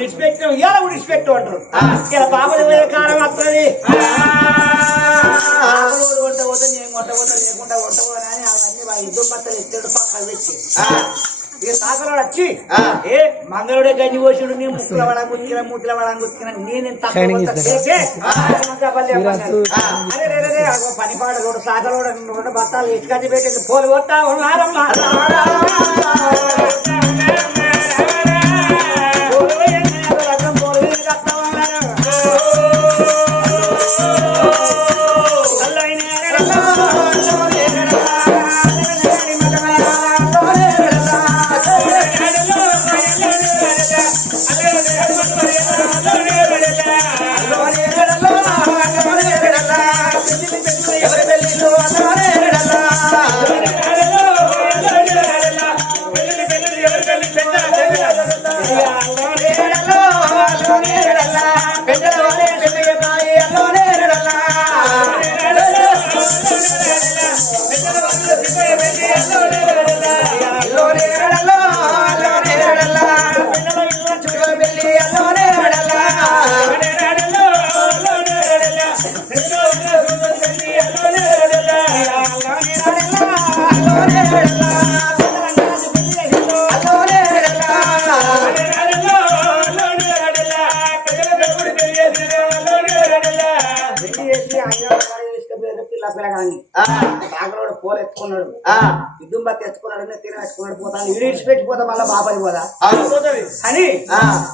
విడిచిపెట్టాం ఇవాళ విడిచిపెట్టు అంటారు ఇలా బాబుది పోయే కాలం వస్తుంది వంట పోతే నేను వంట పోతే లేకుండా వంట అవన్నీ మా ఇద్దరు బట్టలు పక్కన పెట్టి ఇక సాకలోడు వచ్చి ఏ మంగళుడే గంజి పోసిడు నీ ముక్కుల వడ గుర్తిన ముట్ల వడ గుర్తిన నేను పని పాట రోడ్డు సాకలోడు రెండు బత్తాలు పెట్టింది పోలు కొట్టా కాకరోడు పోలు ఎత్తుకున్నాడు. ఇద్దుంబత్తి ఎత్తుకున్నాడు తిన ఎత్తుకున్నాడు పోతాను ఇడి ఇడిచిపెట్టి పోతా మళ్ళీ బాపని పోదా? అని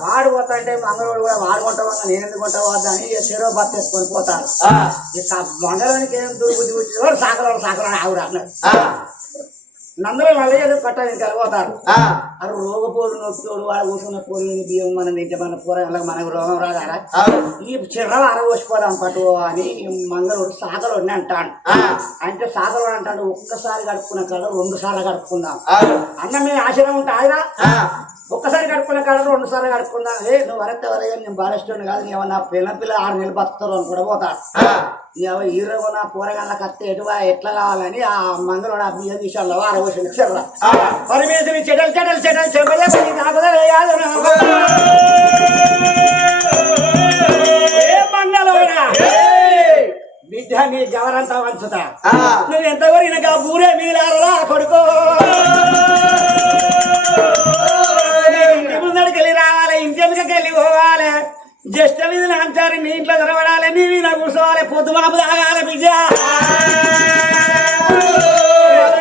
వాడు పోతా అంటే మంగళవాడు కూడా వాడు కొంటావా? నేను ఎందుకు కొంటావా? అని చెరో బత్త ఎత్తుకొని పోతాను ఇక మంగళవానికి ఏం దుర్బుద్ధి వచ్చిందో సాకరాడు సాకరాడు ఆవిడ అన్నాడు. నందరూ నల్లయ్యలు కట్ట వెనకాల పోతారు అది రోగపోడు నొప్పితోడు వాడు కూర్చున్న పోలిని బియ్యం మనం తింటే మన కూర మనకు రోగం రాదారా ఈ చిర్ర అరవసిపోదాం పట్టు అని మంగళూరు సాగలోడిని అంటాడు. అంటే సాగలోడు అంటాడు ఒక్కసారి కడుక్కున్న కాడ రెండు సార్లు కడుక్కుందాం. అన్న మీ ఆశ్రమం ఉంటాయిరా ఒక్కసారి కడుక్కున్న కాడ రెండు సార్లు కడుక్కుందాం ఏ నువ్వు వరతే వరగా నేను బాలస్టోని కాదు ఏమన్నా పిల్ల పిల్ల ఆరు నెలలు బతుకుతారు అని కూడా పోతాడు హీరో నా పోరగాళ్ళ కత్త ఎటువా ఎట్లా కావాలని ఆ మంగళవాడు ఆ బియ్యం విషయాల్లో అరవై చెర్ర పరమేశ్వరి చెడల్ చెడల్ చెడల్ చెబలే మంగళవాడా బిడ్డ నీ గవరంతా వంచుతా. నువ్వు ఎంత వరకు ఆ ఊరే మీలారా కొడుకో. వెనుకకి వెళ్ళి పోవాలి జస్ట్ మీద నాంచారు మీ ఇంట్లో తెరవడాలి నీ మీద కూర్చోవాలి. పొద్దు బాబు తాగాలి బిడ్డ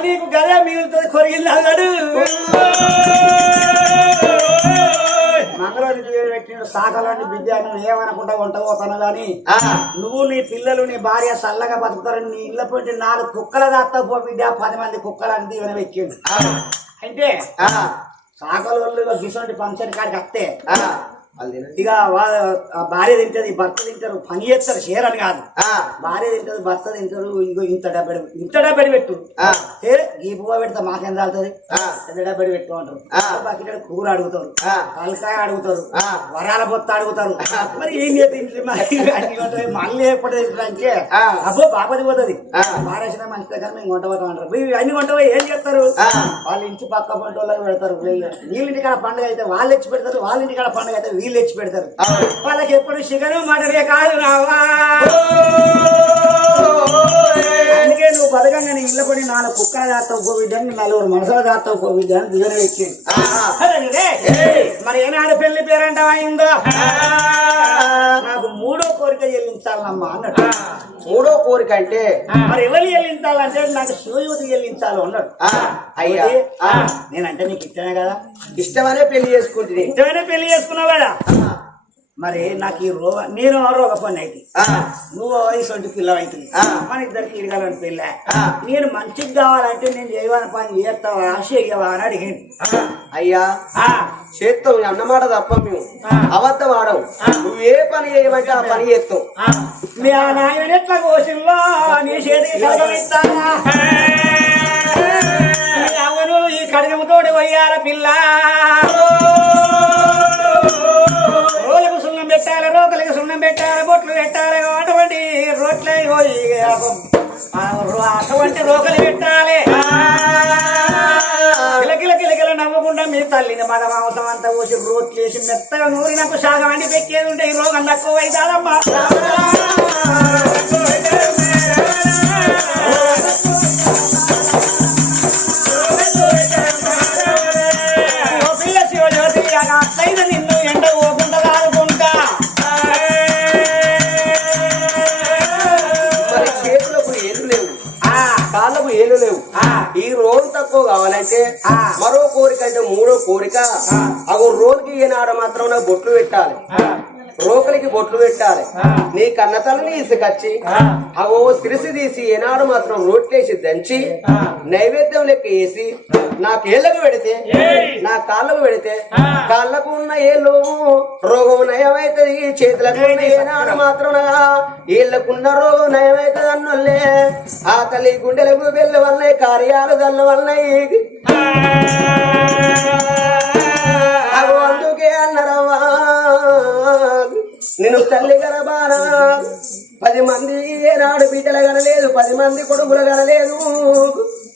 నీకు గదే మిగులుతుంది కొరిగింది అన్నాడు మంగళవారి పెట్టిన సాగలోని బిడ్డ నువ్వు ఏమనుకుంటా వంట పోతాను గాని నువ్వు నీ పిల్లలు నీ భార్య చల్లగా బతుకుతారని నీ ఇళ్ళ పోయి నాలుగు కుక్కల దాస్తా పో బిడ్డ పది మంది కుక్కలని దీవెన పెట్టింది అంటే సాగలు వాళ్ళు గిసంటి ఫంక్షన్ కాడికి వస్తే. ఇక భార్య తింటది భర్త తింటారు పని చేస్తారు షేర్ అని కాదు. భార్య తింటది భర్త తింటారు ఇగో ఇంత డబ్బడి ఇంత డబ్బడి పెట్టు ఏ ఈ పువ్వ పెడితే మాకేం తాగుతుంది పెద్ద డబ్బడి పెట్టు అంటారు. కూర అడుగుతారు. తలకాయ అడుగుతారు. వరాల బొత్త అడుగుతారు. మరి ఏం చేస్తే ఇంట్లో మరి? అన్ని కొంటారు. మళ్ళీ ఎప్పుడు అంటే అబ్బో బాపది పోతుంది. మారేసిన మంచి దగ్గర మేము వంట పోతాం అంటారు. అన్ని వంట పోయి ఏం చేస్తారు? వాళ్ళ ఇంటి పక్క పంట వాళ్ళకి పెడతారు. వీళ్ళ ఇంటికాడ పండుగ అయితే వాళ్ళు తెచ్చి పెడతారు వాళ్ళ ఇంటికాడ పండుగ అయితే వీళ్ళు తెచ్చి పెడతారు. వాళ్ళకి ఎప్పుడు చికెన్ మటనే కాదు రావా. నాలుగు కుక్కల దాస్తావు పోవిద్దని నలుగురు మనసుల దాస్తావు పోవిద్దని దిగన వ్యక్తి మరి ఏనాడు పెళ్ళి పేరంటావా అయిందో నాకు మూడో కోరిక చెల్లించాలమ్మా అన్నట్టు మూడో కోరిక అంటే? మరి ఎవరు చెల్లించాలంటే నాకు శివయువతి చెల్లించాలి అన్నాడు. అయ్యా. నేనంటే నీకు ఇచ్చానే కదా? ఇష్టమనే పెళ్ళి చేసుకుంటుంది ఇష్టమైన పెళ్ళి చేసుకున్నావు కదా? మరి నాకు ఈ రోగ నేను రోగ పని అయితే. నువ్వు వయసు పిల్ల అవుతుంది మన ఇద్దరికి ఇడగలని పెళ్ళ. నేను మంచికి కావాలంటే నేను చేయవని పని చేస్తావా? చెయ్యవా అని అడిగింది అయ్యా. ఆ, చేస్తాం నీ అన్నమాట తప్ప మేము. అబద్ధం ఆడవు నువ్వు ఏ పని చేయమంటే ఆ పని చేస్తాం. ఆ, మీ ఆ నాయన ఎట్లా కోసిందో? నీ చేతికి అటువంటి రోకలు పెట్టాలి. కిలకిల కిలకిల నవ్వకుండా మీ తల్లిని మగ మాంసం అంతా పోసి రోట్ చేసి మెత్తగా నూరి నాకు శాగం అండి పెట్టేది ఉంటే ఈ రోగం తక్కువ అవుతాదమ్మా ఈ రోజు తక్కువ కావాలంటే. మరో కోరిక అంటే మూడో కోరిక. అగో రోజుకి ఈనాడు మాత్రం నాకు బొట్లు పెట్టాలి. రోకలికి బొట్లు పెట్టాలి. నీ కన్నతల్ని ఇసుకచ్చి. అగో సిరిసి తీసి ఏనాడు మాత్రం రోట్లేసి దంచి. నైవేద్యం లెక్క వేసి నా కేళ్ళకు పెడితే. నా కాళ్ళకు పెడితే. కాళ్ళకు ఉన్న ఏళ్ళు రోగం నయమైతుంది చేతులకు ఉన్న ఏనాడు మాత్రం ఏళ్ళకున్న రోగం నయమైతుంది అన్నోళ్ళే ఆ తల్లి గుండెలకు వెళ్ళ వల్ల కార్యాలు దల్ల వల్ల అందుకే అన్నరవ్వా నేను తల్లి గరబారా పది మంది ఏనాడు బిడ్డలు గనలేదు పది మంది కొడుకులు గనలేదు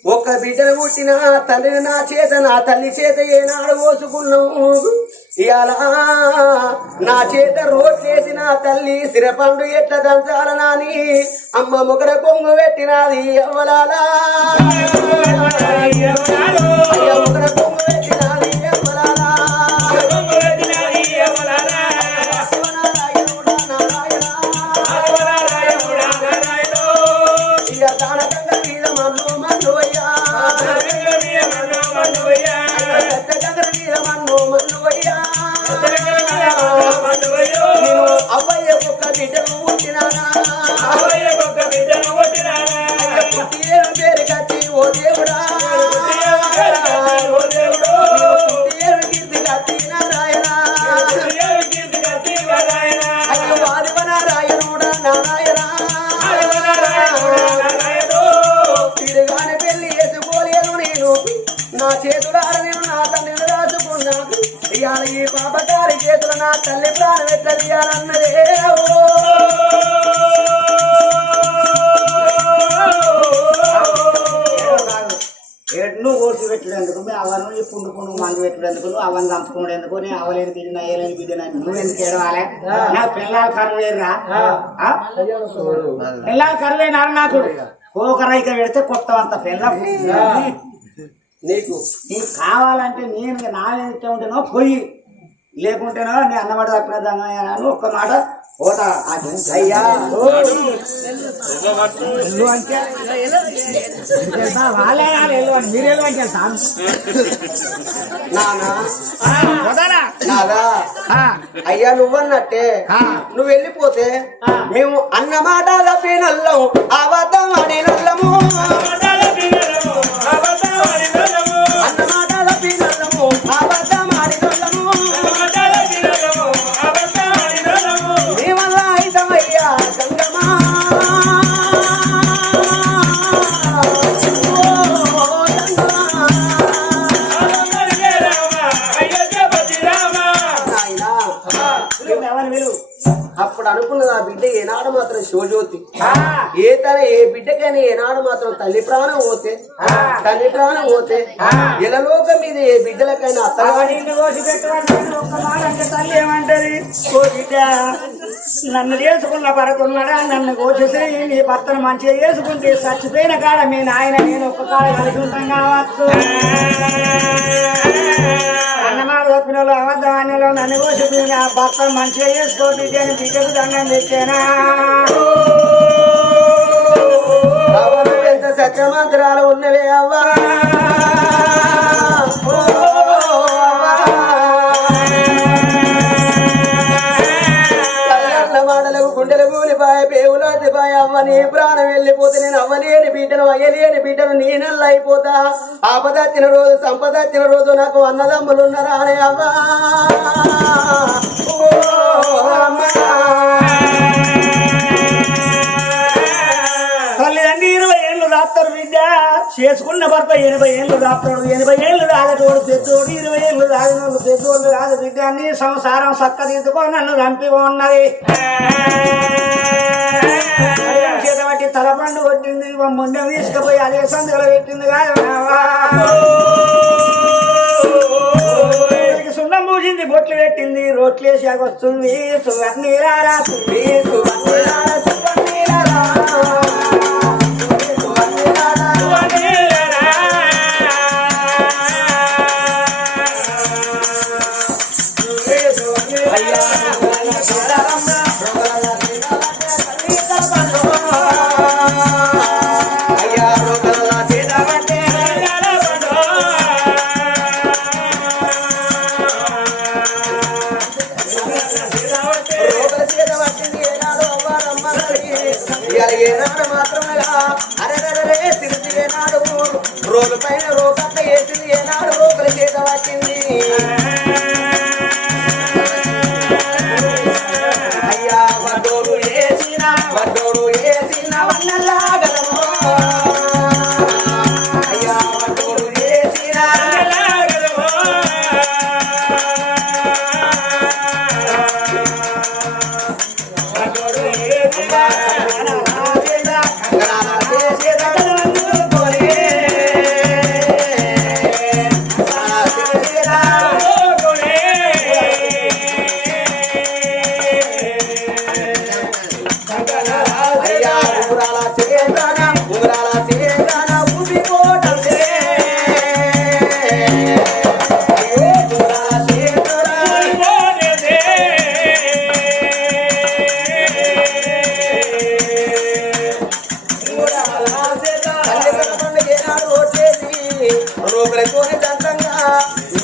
ఒక్క బిడ్డను పుట్టిన తండ్రిని నా చేత నా తల్లి చేత ఏనాడు పోసుకున్నావు. ఇవాళ నా చేత రోట్లేసి నా తల్లి సిరపండు ఎట్ల దంచాలనాని అమ్మ ముఖర కొంగు పెట్టినది అవ్వలాలా అయ్య కొంగు పెట్టినది నేను నా తండ్రిని రాసుకున్నాను ఇవాళ ఈ పాపకారి చేతులు నా తల్లి ప్రాణం ఎట్లా తీయాలన్నదే? పుండు మందు పెట్టేందుకు నువ్వు అవని చంపుకునేందుకు నేను అవలేని బిడ్డ అయ్యలేని బిడ్డ నువ్వు ఎందుకు ఏడవాలి? నా పిల్లలు కరువేరా పిల్లలు కరువేనారు నాకు పోకరైక పెడితే కొత్త అంత పిల్ల నీకు. నీకు కావాలంటే నేను నా ఎంత ఉంటేనో పొయ్యి లేకుంటేనో నీ అన్నమాట తప్పిన దాన్ని ఒక్క మాట పోతా అయ్యా ఓ. ఎల్లు అంటే తెలుసా? వాళ్ళే రాలి ఎల్లు అని మీరు ఎల్లు అంటే తెలుసా? నానా ఆ, పోతారా? నాదా ఆ, అయ్యా నువ్వన్నట్టే. నువ్వు వెళ్ళిపోతే. మేము అన్నమాట తప్పినల్లం అబద్ధం అడినల్లము అన్నమాట అప్పుడు అనుకున్నది ఆ బిడ్డ ఏనాడు మాత్రం శివజ్యోతి. ఆ, ఏ తన ఏ బిడ్డకైనా ఏనాడు మాత్రం తల్లి ప్రాణం పోతే ఆ. తల్లి ప్రాణం పోతే. ఇలలోకం మీద ఏ బిడ్డలకైనా కోసి పెట్టమంటాడు ఒక్క మాట అంటే తల్లి ఏమంటది? ఓ బిడ్డ నన్ను చేసుకున్న భరతున్నాడా నన్ను కోసేసి నీ భర్తను మంచిగా చేసుకుంటే చచ్చిపోయిన కాడ మీ నాయన నేను ఒక్క కాడ కలిసి ఉంటాం కావచ్చు. అబద్ధం అనేలో నన్ను కోసి నా భర్తను మంచిగా చేసుకో బిడ్డ అని బిడ్డకు దండం పెట్టానా? ఎంత సత్యమంత్రాలు ఉన్నవే అవ్వా. లేకపోతే నేను అవ్వలేని బిడ్డను అయ్యలేని బిడ్డను నీ అయిపోతా. అయిపోతా తిన రోజు సంపదచ్చిన రోజు నాకు అన్నదమ్ములు ఉన్నారా? అనే అవ్వా. చేసుకున్న భర్త ఎనభై ఏళ్ళు రాస్తాడు ఎనభై ఏళ్ళు రాగటోడు పెద్దోడు ఇరవై ఏళ్ళు దాగినోడు పెద్దోళ్ళు కాదు బిడ్డాన్ని సంసారం సంసారం చక్కదిద్దుకో నన్ను చంపి ఉన్నది చేతబట్టి తలపండు కొట్టింది ముండెం తీసుకుపోయి అదే సందులో పెట్టింది కాదు సున్నం పూసింది బొట్లు పెట్టింది రోట్లేసి వస్తుంది సువర్ణీరారా సువర్ణీరా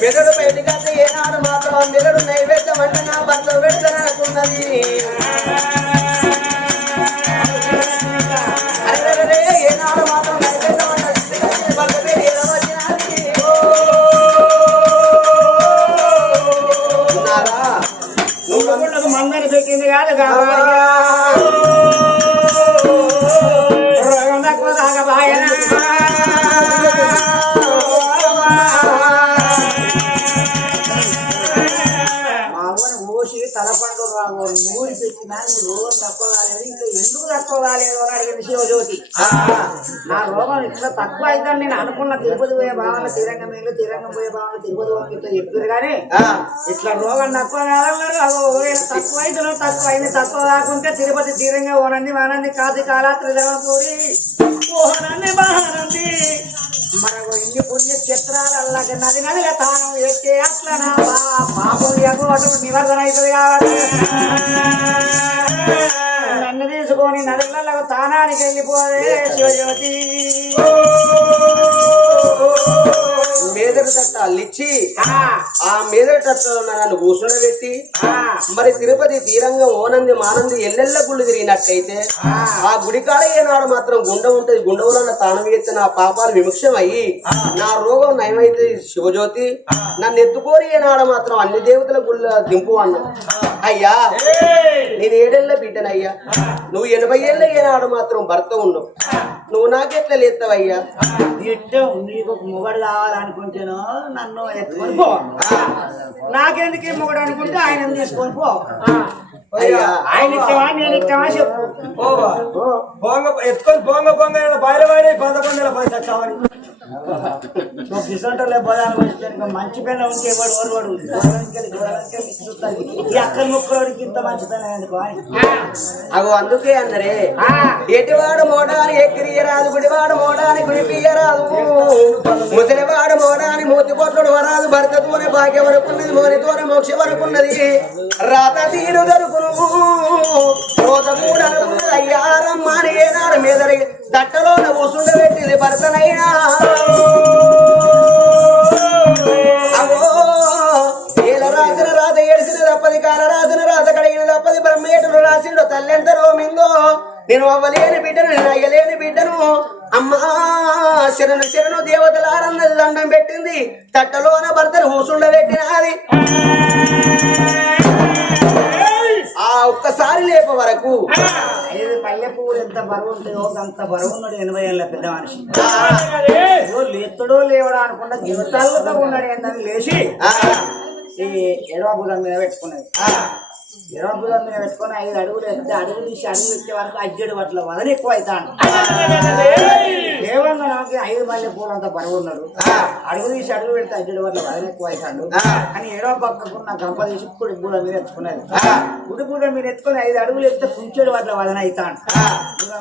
మెదడు బయటకంటే ఏనాడు నా రోగం ఇట్లా తక్కువ అయిద్దని నేను అనుకున్న తిరుపతి పోయే భావన తిరంగం మేలు తిరంగం పోయే భావన తిరుపతి పోవడం ఇట్లా చెప్పారు కానీ ఇట్లా రోగం తక్కువ కాదన్నారు అగో ఒకవేళ తక్కువ అయితే తక్కువ అయింది తక్కువ కాకుంటే తిరుపతి తీరంగా ఓనంది మానంది కాది కాలాత్రి దేవపూరి ఓనంది మహానంది మనకు ఇన్ని పుణ్య చిత్రాలు అల్లాక నది నదిల తానం ఎక్కే అట్లా నా పాపం ఎగోటం నివర్ధన అవుతుంది కాబట్టి. నన్ను తీసుకొని నదులలో తానానికి వెళ్ళిపోదే శివజ్యోతి. మెదడు తట్ట అల్లిచ్చి ఆ, మెదడు తట్టలో నన్ను కూర్చుండబెట్టి మరి తిరుపతి తీరంగా ఓనంది మానంది ఎల్లెల్ల గుళ్ళు తిరిగినట్టయితే ఆ. గుడి కాడ ఏనాడు మాత్రం గుండ ఉంటది గుండవులో ఉన్న తానం ఎత్తి నా పాపాలు విముక్షం అయ్యి నా రోగం నయమైతే శివజ్యోతి నన్ను ఎత్తుకోరి ఏనాడు మాత్రం అన్ని దేవతల గుళ్ళ దింపు అన్న అయ్యా. నేను ఏడేళ్ళ బిడ్డనయ్యా నువ్వు ఎనభై ఏళ్ళ ఏనాడు మాత్రం భర్త ఉన్నావు. నువ్వు నాకెట్లా లేస్తావయ్యా నీకు ఒక మొగడు కావాలనుకుంటేనో నన్ను ఎత్తుకొని పో. నాకెందుకు మొగడు అనుకుంటే ఆయన తీసుకొని పో. ఆయన నేను చెప్పు. ఎత్తుకొని బొంగ బొంగ బయలు పడి కొంత కొందల పని చచ్చామని నువ్వు మంచి పిల్ల ఉంటే వాడు వాడు. ఈ అక్కడి ముక్కలోడికి ఇంత అగో అందుకే అందరే ఎటివాడు మోడాని ఎక్కిరియరాదు గుడివాడు మోడాని గుడిపియరాదు ముసలివాడు మోడాని మూతి పొట్లు వరాదు భర్తతోనే భాగ్య వరకున్నది మోనితోనే మోక్ష వరకున్నది. రాత తీరు దొరుకును. రోత కూడా అయ్యారమ్మాని ఏనాడు మీదరి కూసుండబెట్టింది భర్తనైనా. అవో ఏల రాసిన రాత ఏడిసిన తప్పది కాల రాసిన రాత కడిగిన తప్పది బ్రహ్మేటులు రాసిండు తల్లెంత రోమిందో. నేను అవ్వలేని బిడ్డను నేను అయ్యలేని బిడ్డను. అమ్మా శరణు శరణు దేవతలారన్నది దండం పెట్టింది. తట్టలోన భర్తను కూసుండబెట్టినది ఆ ఒక్కసారి లేప వరకు. ఐదు పల్లె పువ్వులు ఎంత బరువు ఉంటాయో అంత బరువు ఉన్నాడు ఎనభై ఏళ్ళ పెద్ద మనిషి. ఏదో లేత్తడో లేవడా అనుకుంటా జీవితాలతో ఉన్నాడు ఏందని లేచి ఎడవ భుజం మీద పెట్టుకున్నది ఇరవై మీద పెట్టుకొని ఐదు అడుగులు ఎత్తే అడుగు తీసి అడుగు ఎత్తే వరకు అజ్జడు పట్ల వదన ఎక్కువ అవుతాను దేవంగా నాకు ఐదు మల్లె పూలు అంత బరువు ఉన్నాడు. అడుగు తీసి అడుగు పెడితే అజ్జడు పట్ల వదన ఎక్కువ అవుతాడు. కానీ ఏడో పక్కకు నా గంప తీసి కుడి బూడ మీద ఎత్తుకున్నది కుడి బూడ మీద ఎత్తుకొని ఐదు అడుగులు ఎత్తే కుంచెడు పట్ల వదన అవుతాను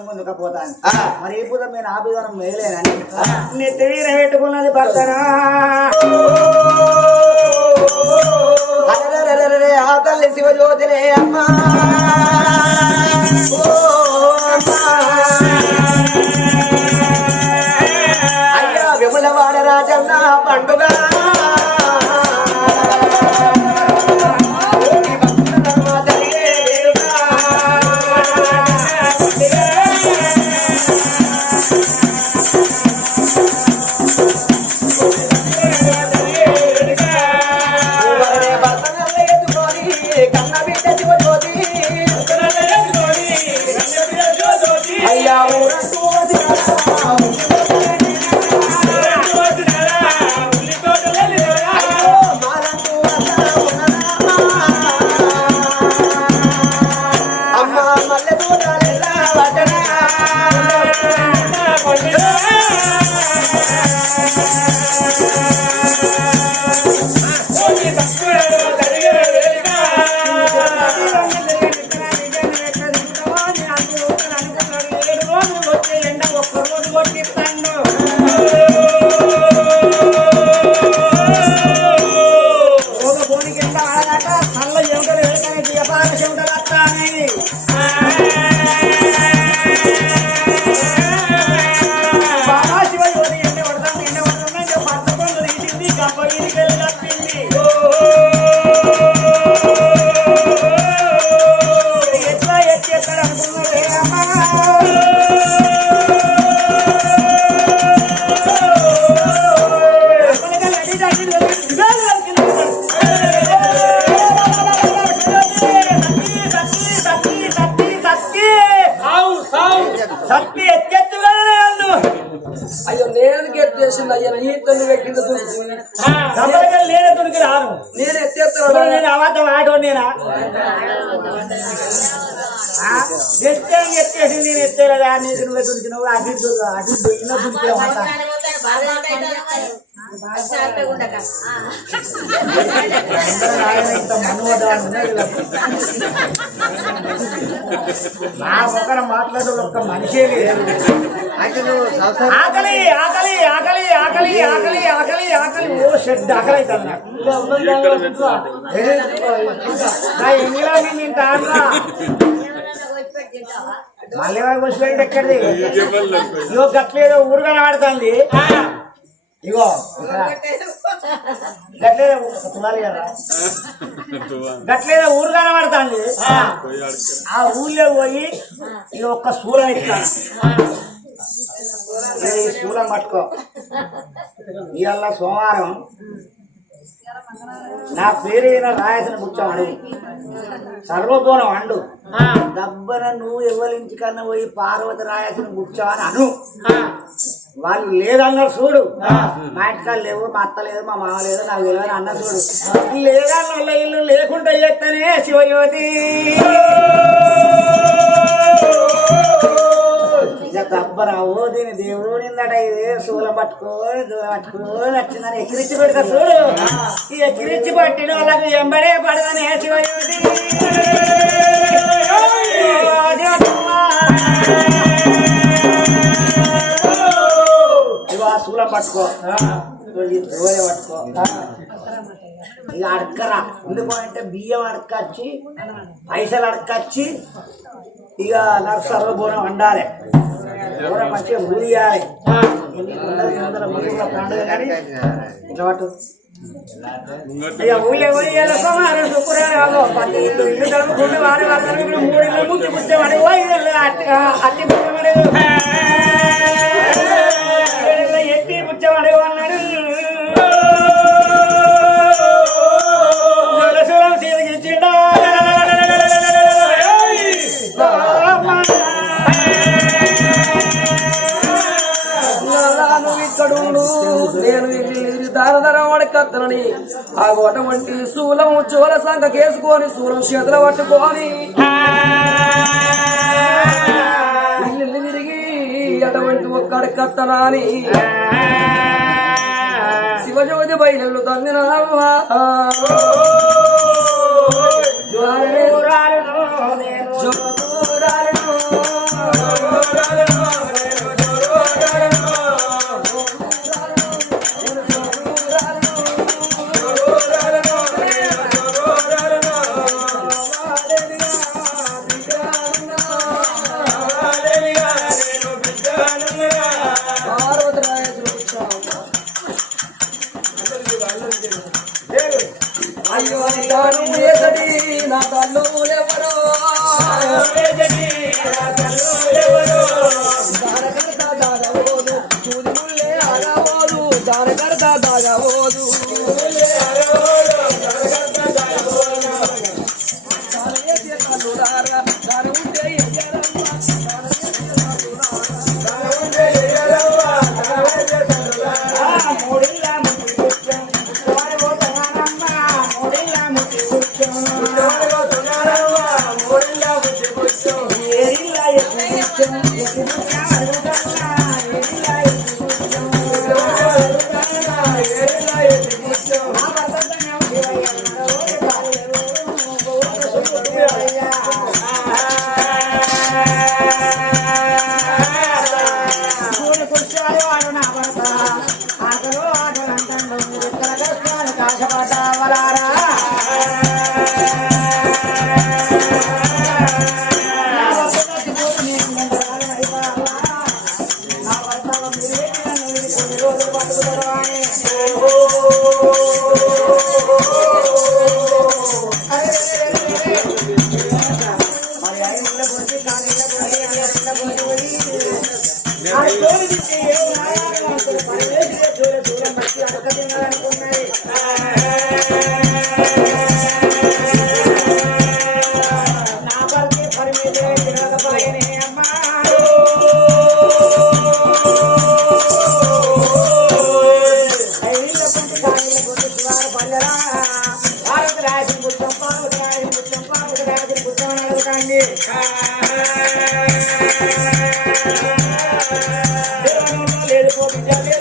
ముందుకపోతాను మరి ఈ బుధం మీద ఆ బుధం మేలేనని నెత్తి మీద పెట్టుకున్నది భర్తనా? అరెరెరెరెరె, ఆ తల్లి శివజ్యోతినే అమ్మా ఓ అమ్మా. ఎట్లా నా ఒకర మాట్లాడే ఒక్క మనిషే లేదు ఆకలి ఆకలి ఆకలి ఆకలి ఆకలి ఆకలి ఆకలి ఓ షెడ్ ఆకలి అవుతుంది నాకు ఏ, నేను మళ్ళీ వచ్చిపోయింది ఎక్కడిది ఇగో గట్లేదో ఊరు కనబడుతుంది ఇగో గట్లేదో తులాలి కదా? గట్లేదో ఊరు కనబడుతుంది ఆ ఊళ్ళో పోయి ఇక ఒక్క సూలం ఇస్తాను ఈ పట్టుకో. ఇవాళ సోమవారం. నా పేరైన రాయసిన కూర్చో అడుగు సర్వకోణం అండు దబ్బన నువ్వు ఎవరింటి కన్నా పోయి పార్వతి రాయసిన కూర్చో అని అను. వాళ్ళు లేదన్నారు చూడు. మా ఇంటికాడ లేవు మా అత్త లేదు మా మామ లేదు నాకు తెలియదు అన్న చూడు. లేదన్న ఇల్లు లేకుండా చెప్తానే శివయోతి రావు దీని దేవుడు నిందట ఇది సూల పట్టుకో పట్టుకో పట్టుకొని వచ్చిందని ఎక్కిరిచ్చి పెడతా చూడు. ఈ ఎక్కిరిచ్చి పట్టిన వాళ్ళకు ఎంబడే పడదని శివయోటి ఇగో పట్టుకో. పట్టుకో. ఇక అడక్కరా ఎందుకు అంటే బియ్యం అడకచ్చి పైసలు అడకచ్చి ఇక నాకు సర్వభూనం వండాలి కూడా మంచిగా ఊరియాలి పండుగ కానీ ఇట్లా ఇక ఊళ్ళో శుక్రవారం పది ఇల్లు ఇల్లు తలుపుకుంటూ మూడు ఇల్లు అట్టి అట్టి చేసుకొని అటువంటి శూలము చోర సంఖ కేసుకొని శూలం చేతులు పట్టుకొని విరిగి అటువంటి ఒక్కడ కత్తనాని శివజ్యోతి బయలు తల్లి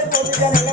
పొడిగా